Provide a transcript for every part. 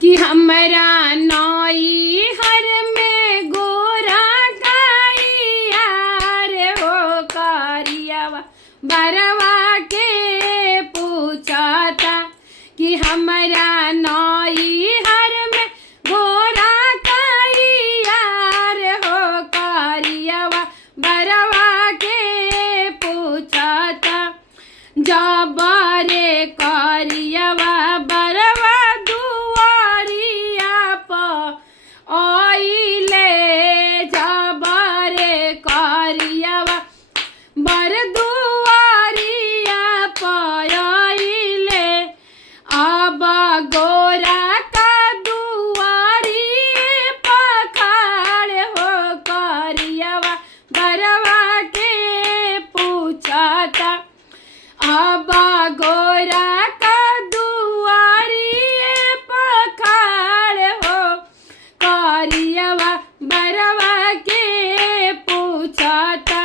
कि हमरा नई हर में गोरा काइया रे हो करियावा बरवा के पूछता कि हमरा नई हर में गोरा काइया रे हो करियावा बरवा के पूछता जबरे करियावा बरवा दुआरिया प आइले जबरे करियावा बर दुआरिया प आइले अब गोरा का दुआरी पखाड़ हो करियावा बरवा के पूछता अब गोरा का दुआरी पखाड़ हो करियावा बरवा के पूछता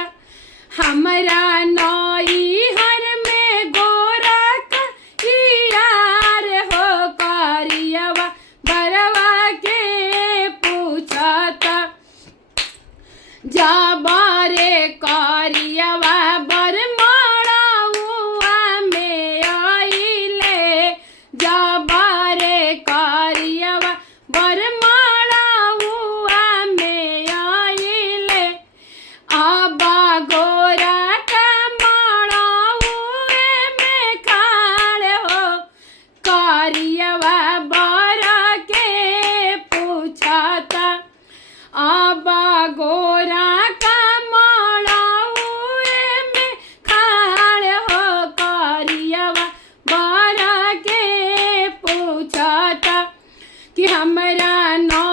हमरा नई हर में गोरा का यार हो करियावा बरवा के पूछता जबरे करियावा बर मड़उआ में आइले जबरे करियावा बर मड़उआ में आइले अब गोरा का मड़उए में खाड़ हो करियावा बर के पूछता अब गोरा का मड़उए में खाड़ हो करियावा बर के पूछता कि हमरा नौ